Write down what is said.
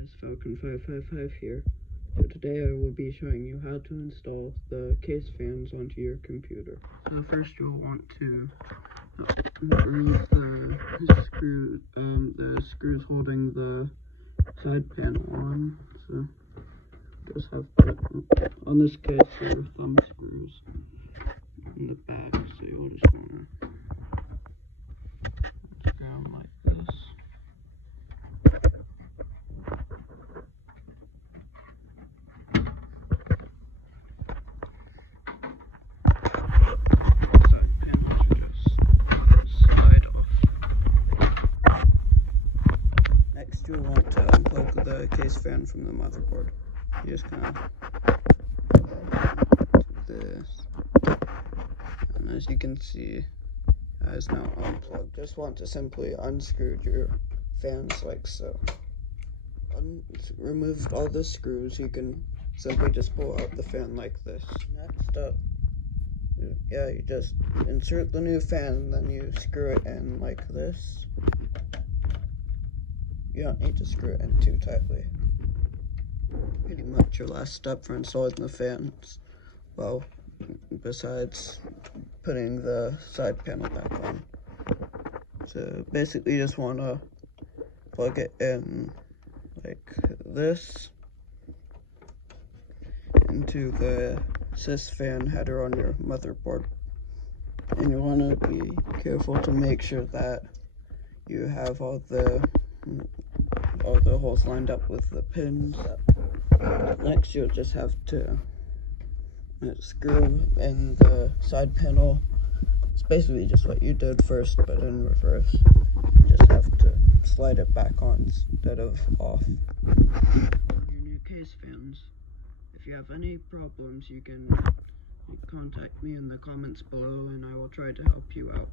guys, Falcon555 here. So today I will be showing you how to install the case fans onto your computer. So first you'll want to remove the screws holding the side panel on. So just have to, on this case, there are thumb screws in the back, so you'll just want to put it down like this. Next, you'll want to unplug the case fan from the motherboard. You just kind of do this, and as you can see, it is now unplugged. Just want to simply unscrew your fans like so. Remove all the screws. You can simply just pull out the fan like this. Next up, you just insert the new fan, and then you screw it in like this. You don't need to screw it in too tightly. Pretty much your last step for installing the fans. Well, besides putting the side panel back on. So basically you just want to plug it in like this into the sys fan header on your motherboard. And you want to be careful to make sure that you have all the holes lined up with the pins. Next, you'll just have to screw in the side panel. It's basically just what you did first, but in reverse. You just have to slide it back on instead of off. Your new case fans. If you have any problems, you can contact me in the comments below, and I will try to help you out.